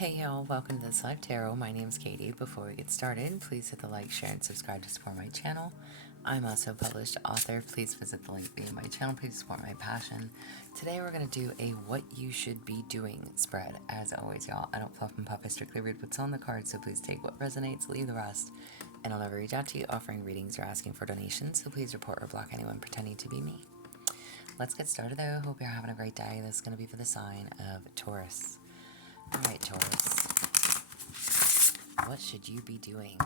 Hey y'all, welcome to this live tarot. My name's Katie. Before we get started, please hit the like, share, and subscribe to support my channel. I'm also a published author. Please visit the link in my channel page to support my passion. Today we're going to do a what you should be doing spread. As always, y'all, I don't fluff and puff. I strictly read what's on the card, so please take what resonates, leave the rest. And I'll never reach out to you offering readings or asking for donations, so please report or block anyone pretending to be me. Let's get started though. Hope you're having a great day. This is going to be for the sign of Taurus. Alright, Taurus. What should you be doing?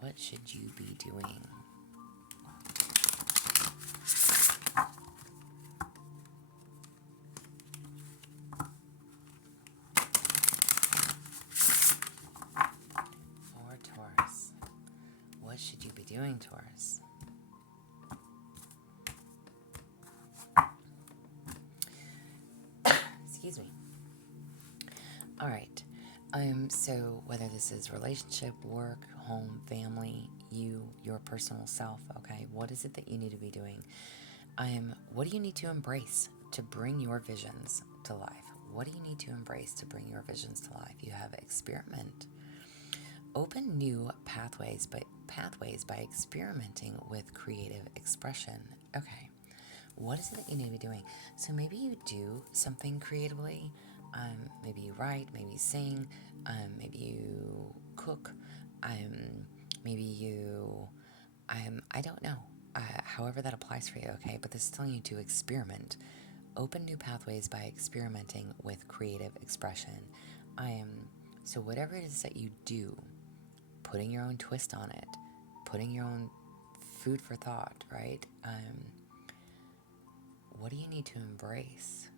What should you be doing? For Taurus. What should you be doing, Taurus? Excuse me. Alright. So whether this is relationship, work, home, family, your personal self, okay, what is it that you need to be doing? What do you need to embrace to bring your visions to life? What do you need to embrace to bring your visions to life? You have experiment. Open new pathways by experimenting with creative expression. Okay. What is it that you need to be doing? So maybe you do something creatively. Maybe you write, maybe you sing, maybe you cook, maybe you, I don't know, however that applies for you, okay? But this is telling you to experiment. Open new pathways by experimenting with creative expression. So whatever it is that you do, putting your own twist on it, putting your own food for thought, right? What do you need to embrace?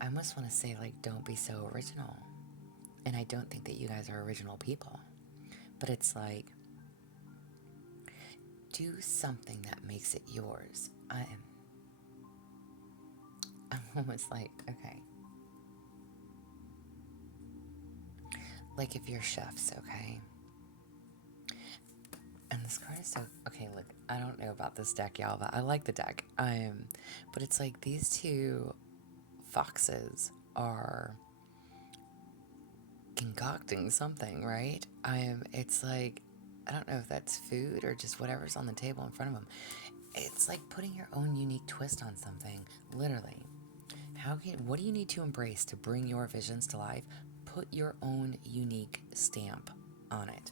I almost want to say, don't be so original. And I don't think that you guys are original people. But it's like, do something that makes it yours. I'm almost like, okay. Like if you're chefs, okay? And this card is so, okay, look, I don't know about this deck, y'all, but I like the deck. But it's like these two foxes are concocting something, right? It's like, I don't know if that's food or just whatever's on the table in front of them. It's like putting your own unique twist on something, literally. What do you need to embrace to bring your visions to life? Put your own unique stamp on it.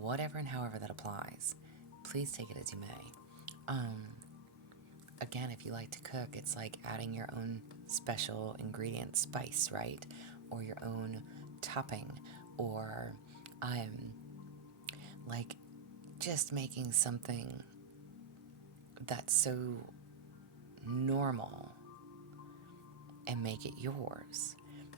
Whatever and however that applies. Please take it as you may. Again, if you like to cook, it's like adding your own special ingredient spice, right? Or your own topping, or like just making something that's so normal and make it yours.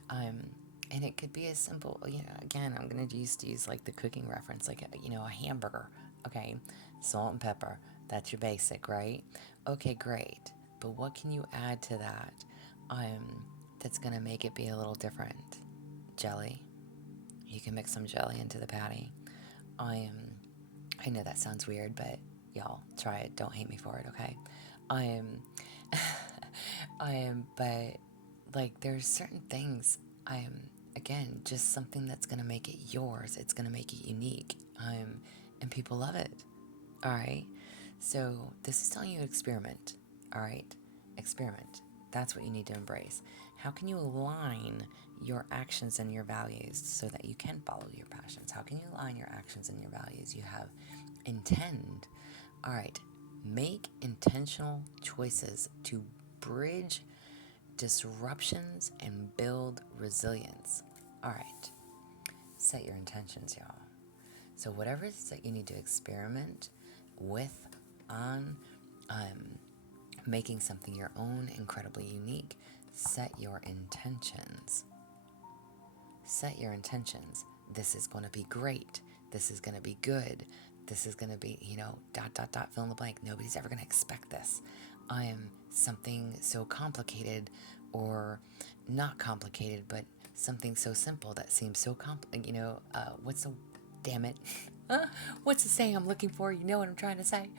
And it could be as simple, again, I'm going to use like the cooking reference, like a hamburger, okay? Salt and pepper, that's your basic, right? Okay, great. But what can you add to that that's going to make it be a little different? Jelly. You can mix some jelly into the patty. I know that sounds weird, but y'all, try it. Don't hate me for it, okay? But like there's certain things, again, just something that's going to make it yours. It's going to make it unique. And people love it. All right. So this is telling you experiment. All right. Experiment. That's what you need to embrace. How can you align your actions and your values so that you can follow your passions? How can you align your actions and your values? You have intend. All right. Make intentional choices to bridge disruptions and build resilience. All right. Set your intentions, y'all. So whatever it is that you need to experiment with on making something your own, incredibly unique, set your intentions. Set your intentions. This is going to be great. This is going to be good. This is going to be, fill in the blank. Nobody's ever going to expect this. Something so complicated or not complicated, but something so simple that seems so damn it. What's the saying I'm looking for? You know what I'm trying to say?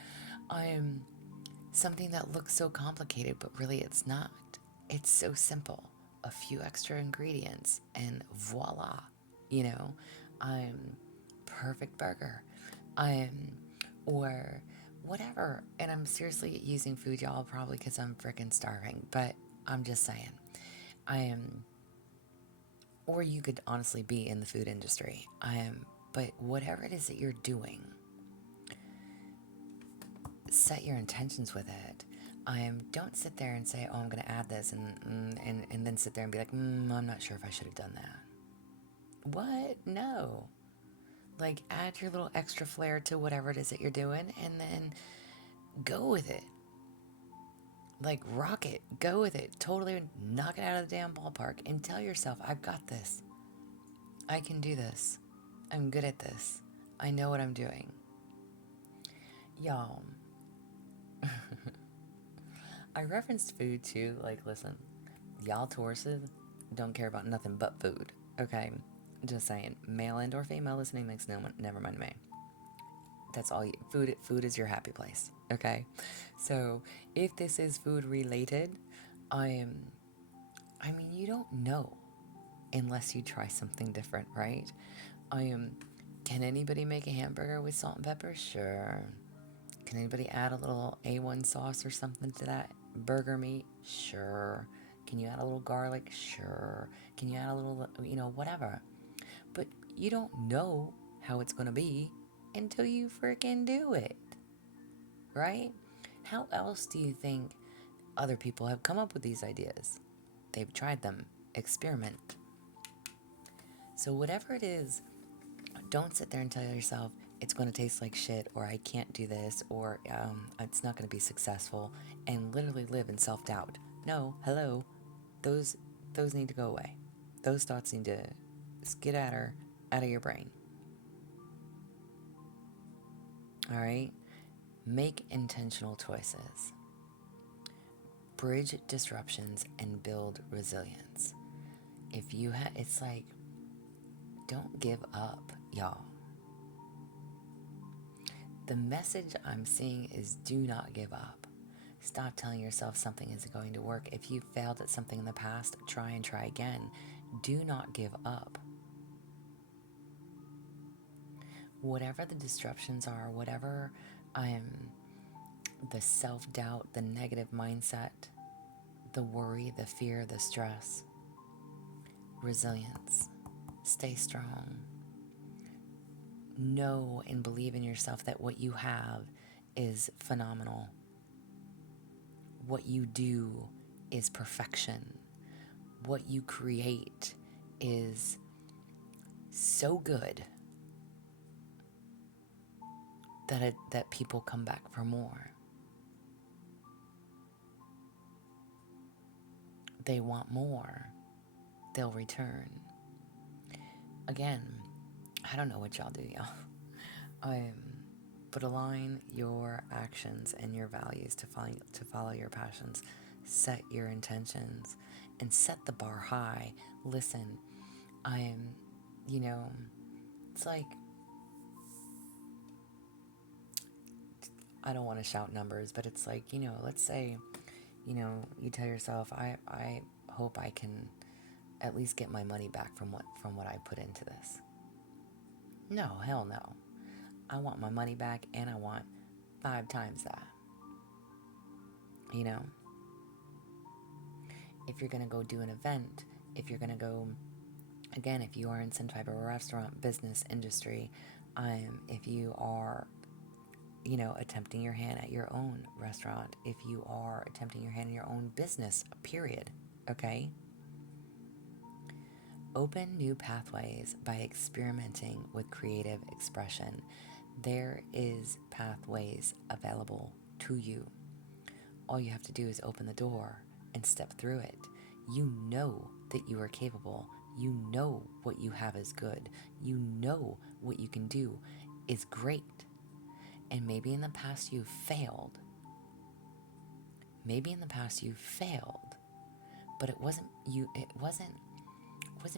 Something that looks so complicated, but really it's not. It's so simple. a few extra ingredients, and voila, you know, I'm perfect burger. I'm, or whatever. And I'm seriously using food, y'all, probably because I'm freaking starving, but I'm just saying. I am, or you could honestly be in the food industry. I am, but whatever it is that you're doing, set your intentions with it. Don't sit there and say, "Oh, I'm going to add this," and then sit there and be like, "I'm not sure if I should have done that." What? No. Like, add your little extra flair to whatever it is that you're doing, and then go with it. Like, rock it. Go with it. Totally knock it out of the damn ballpark, and tell yourself, "I've got this. I can do this. I'm good at this. I know what I'm doing." Y'all, I referenced food too. Like, listen, y'all Tauruses don't care about nothing but food. Okay, just saying. Male and or female listening makes no one. Never mind me. That's all. Food is your happy place. Okay, so if this is food related, I am. I mean, you don't know unless you try something different, right? I am. Can anybody make a hamburger with salt and pepper? Sure. Can anybody add a little A1 sauce or something to that burger meat? Sure. Can you add a little garlic? Sure. Can you add a little, whatever. But you don't know how it's going to be until you freaking do it, right? How else do you think other people have come up with these ideas? They've tried them. Experiment. So, whatever it is, don't sit there and tell yourself it's going to taste like shit, or I can't do this, or it's not going to be successful, and literally live in self-doubt. No, hello, those need to go away. Those thoughts need to skedatter out of your brain. All right? Make intentional choices. Bridge disruptions and build resilience. If you it's like, don't give up, y'all. The message I'm seeing is do not give up. Stop telling yourself something isn't going to work. If you failed at something in the past, try and try again. Do not give up. Whatever the disruptions are, whatever the self-doubt, the negative mindset, the worry, the fear, the stress, resilience. Stay strong. Know and believe in yourself that what you have is phenomenal. What you do is perfection. What you create is so good that people come back for more. They want more. They'll return. Again, I don't know what y'all do, y'all. But align your actions and your values to follow your passions. Set your intentions and set the bar high. Listen, it's like, I don't want to shout numbers, but it's like, let's say, you tell yourself, I hope I can at least get my money back from what I put into this. No, hell no. I want my money back, and I want 5 times that. If you're going to go do an event, if you're going to go, again, if you are in some type of restaurant, business, industry, if you are, attempting your hand at your own restaurant, if you are attempting your hand in your own business, period, okay? Open new pathways by experimenting with creative expression. There is pathways available to you. All you have to do is open the door and step through it. You know that you are capable. You know what you have is good. You know what you can do is great. And maybe in the past you've failed. But it wasn't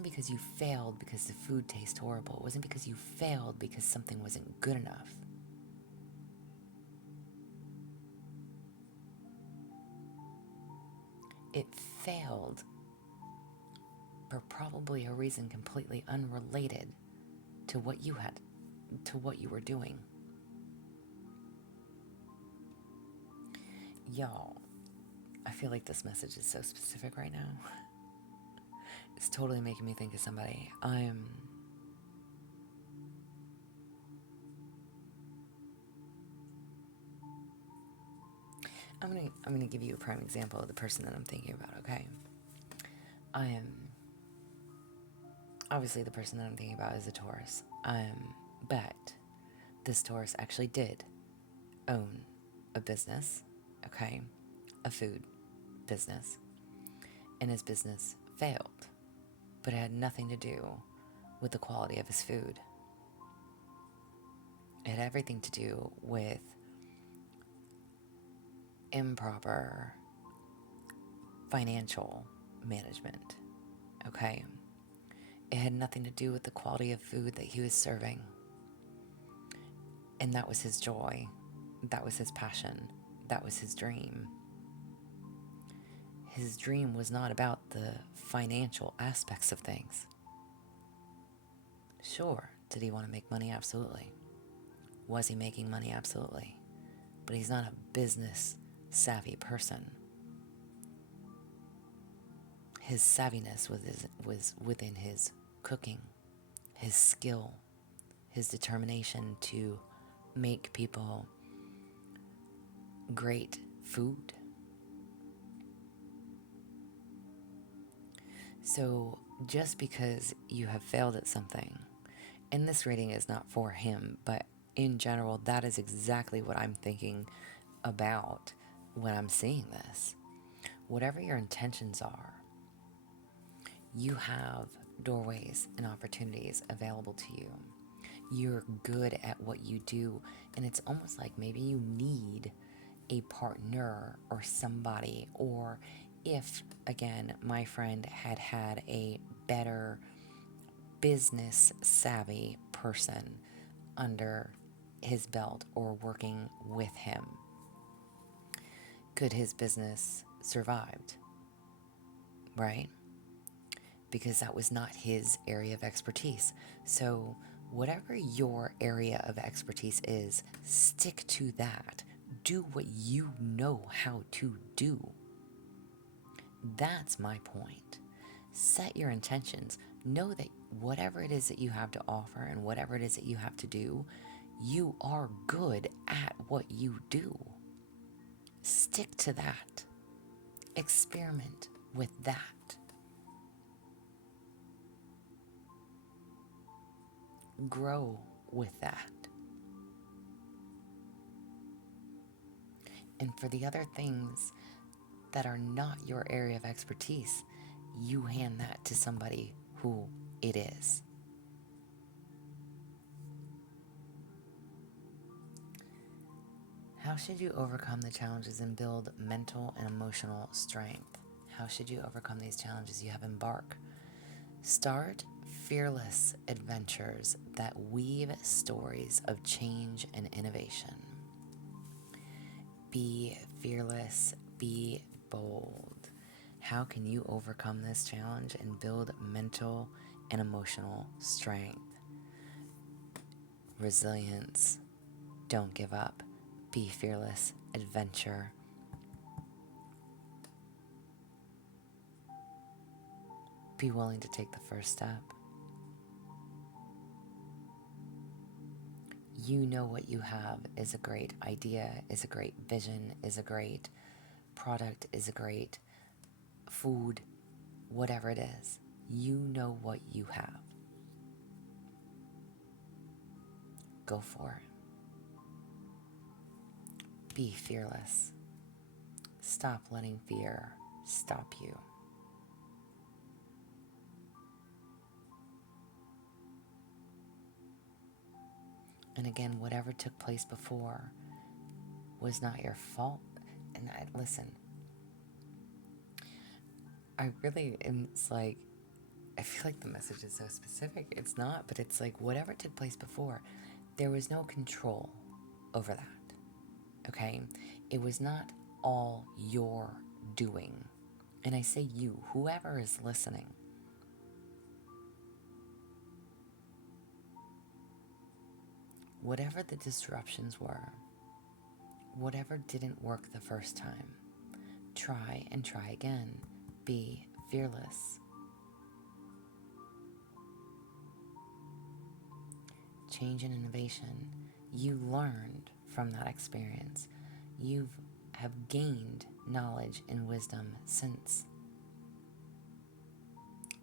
because you failed because the food tastes horrible. It wasn't because you failed because something wasn't good enough. It failed for probably a reason completely unrelated to what you had, to what you were doing. Y'all, I feel like this message is so specific right now. It's totally making me think of somebody. I'm gonna give you a prime example of the person that I'm thinking about, okay? I am obviously the person that I'm thinking about is a Taurus. But this Taurus actually did own a business, okay? A food business. And his business failed. But it had nothing to do with the quality of his food. It had everything to do with improper financial management, okay? It had nothing to do with the quality of food that he was serving. And that was his joy. That was his passion. That was his dream. His dream was not about the financial aspects of things. Sure, did he want to make money? Absolutely. Was he making money? Absolutely. But he's not a business savvy person. His savviness was within his cooking, his skill, his determination to make people great food. So just because you have failed at something, and this reading is not for him, but in general, that is exactly what I'm thinking about when I'm seeing this. Whatever your intentions are, you have doorways and opportunities available to you. You're good at what you do, and it's almost like maybe you need a partner or somebody, or if, again, my friend had had a better business savvy person under his belt or working with him, could his business survived, right? Because that was not his area of expertise. So whatever your area of expertise is, stick to that. Do what you know how to do. That's my point. Set your intentions. Know that whatever it is that you have to offer and whatever it is that you have to do, you are good at what you do. Stick to that. Experiment with that. Grow with that. And for the other things that are not your area of expertise, you hand that to somebody who it is. How should you overcome the challenges and build mental and emotional strength? How should you overcome these challenges you have embarked? Start fearless adventures that weave stories of change and innovation. Be fearless, be bold. How can you overcome this challenge and build mental and emotional strength? Resilience. Don't give up. Be fearless. Adventure. Be willing to take the first step. You know what you have is a great idea, is a great vision, is a great product, is a great food, whatever it is. You know what you have. Go for it. Be fearless. Stop letting fear stop you. And again, whatever took place before was not your fault. And listen, I really am, it's like, I feel like the message is so specific. It's not, but it's like whatever took place before, there was no control over that. Okay? It was not all your doing. And I say you, whoever is listening. Whatever the disruptions were, whatever didn't work the first time, try and try again. Be fearless. Change and innovation. You learned from that experience. You have gained knowledge and wisdom since.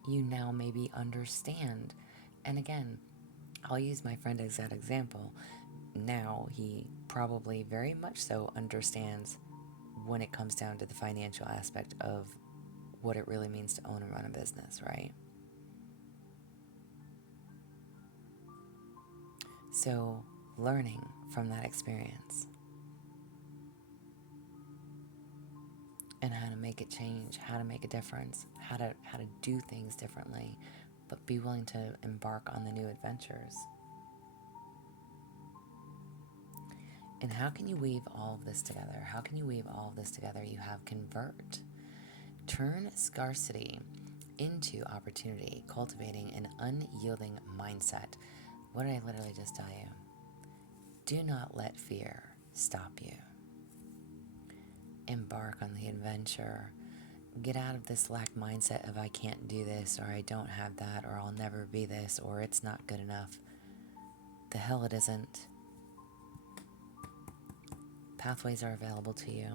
You now maybe understand. And again, I'll use my friend as that example. Now he probably very much so understands when it comes down to the financial aspect of what it really means to own and run a business, right? So, learning from that experience and how to make it change, how to make a difference, how to do things differently, but be willing to embark on the new adventures. And how can you weave all of this together? How can you weave all of this together? You have convert. Turn scarcity into opportunity, cultivating an unyielding mindset. What did I literally just tell you? Do not let fear stop you. Embark on the adventure. Get out of this lack mindset of I can't do this, or I don't have that, or I'll never be this, or it's not good enough. The hell it isn't. Pathways are available to you.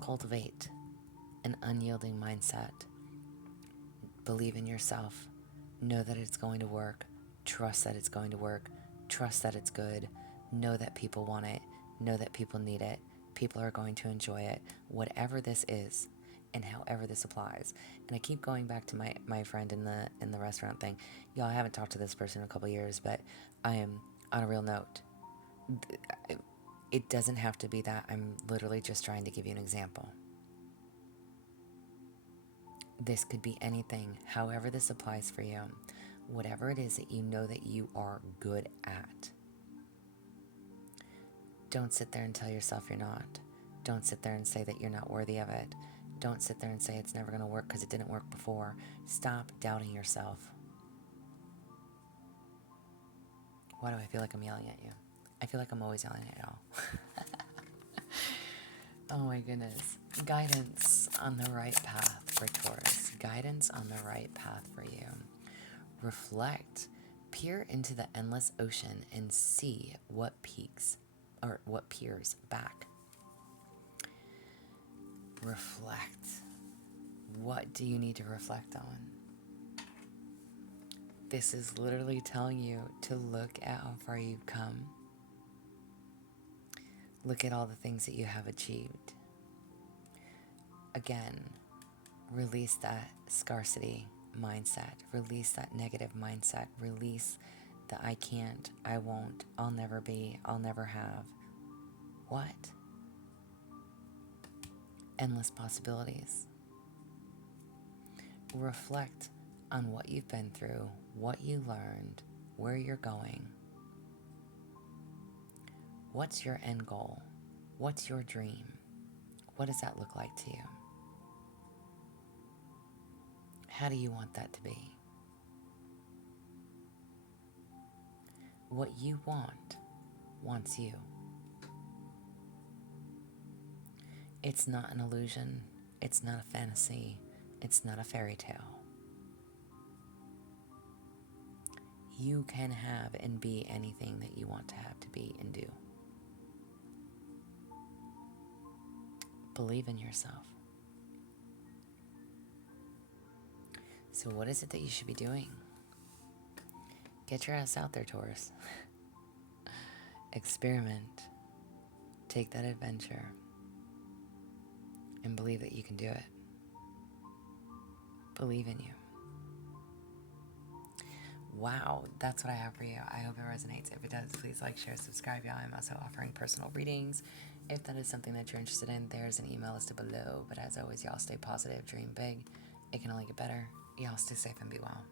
Cultivate an unyielding mindset. Believe in yourself. Know that it's going to work. Trust that it's going to work. Trust that it's good. Know that people want it. Know that people need it. People are going to enjoy it. Whatever this is and however this applies. And I keep going back to my friend in the restaurant thing. Y'all, I haven't talked to this person in a couple of years, but I am on a real note. It doesn't have to be that. I'm literally just trying to give you an example. This could be anything, however this applies for you. Whatever it is that you know that you are good at. Don't sit there and tell yourself you're not. Don't sit there and say that you're not worthy of it. Don't sit there and say it's never going to work because it didn't work before. Stop doubting yourself. Why do I feel like I'm yelling at you? I feel like I'm always yelling at y'all. Oh my goodness. Guidance on the right path for Taurus. Guidance on the right path for you. Reflect. Peer into the endless ocean and see what peaks or what peers back. Reflect. What do you need to reflect on? This is literally telling you to look at how far you've come. Look at all the things that you have achieved. Again, release that scarcity mindset. Release that negative mindset. Release the I can't, I won't, I'll never be, I'll never have. What? Endless possibilities. Reflect on what you've been through, what you learned, where you're going. What's your end goal? What's your dream? What does that look like to you? How do you want that to be? What you want wants you. It's not an illusion. It's not a fantasy. It's not a fairy tale. You can have and be anything that you want to have, to be, and do. Believe in yourself. So what is it that you should be doing? Get your ass out there, Taurus. Experiment. Take that adventure. And believe that you can do it. Believe in you. Wow, that's what I have for you. I hope it resonates. If it does, please like, share, subscribe, y'all. I'm also offering personal readings. If that is something that you're interested in, there's an email listed below. But as always, y'all stay positive, dream big. It can only get better. Y'all stay safe and be well.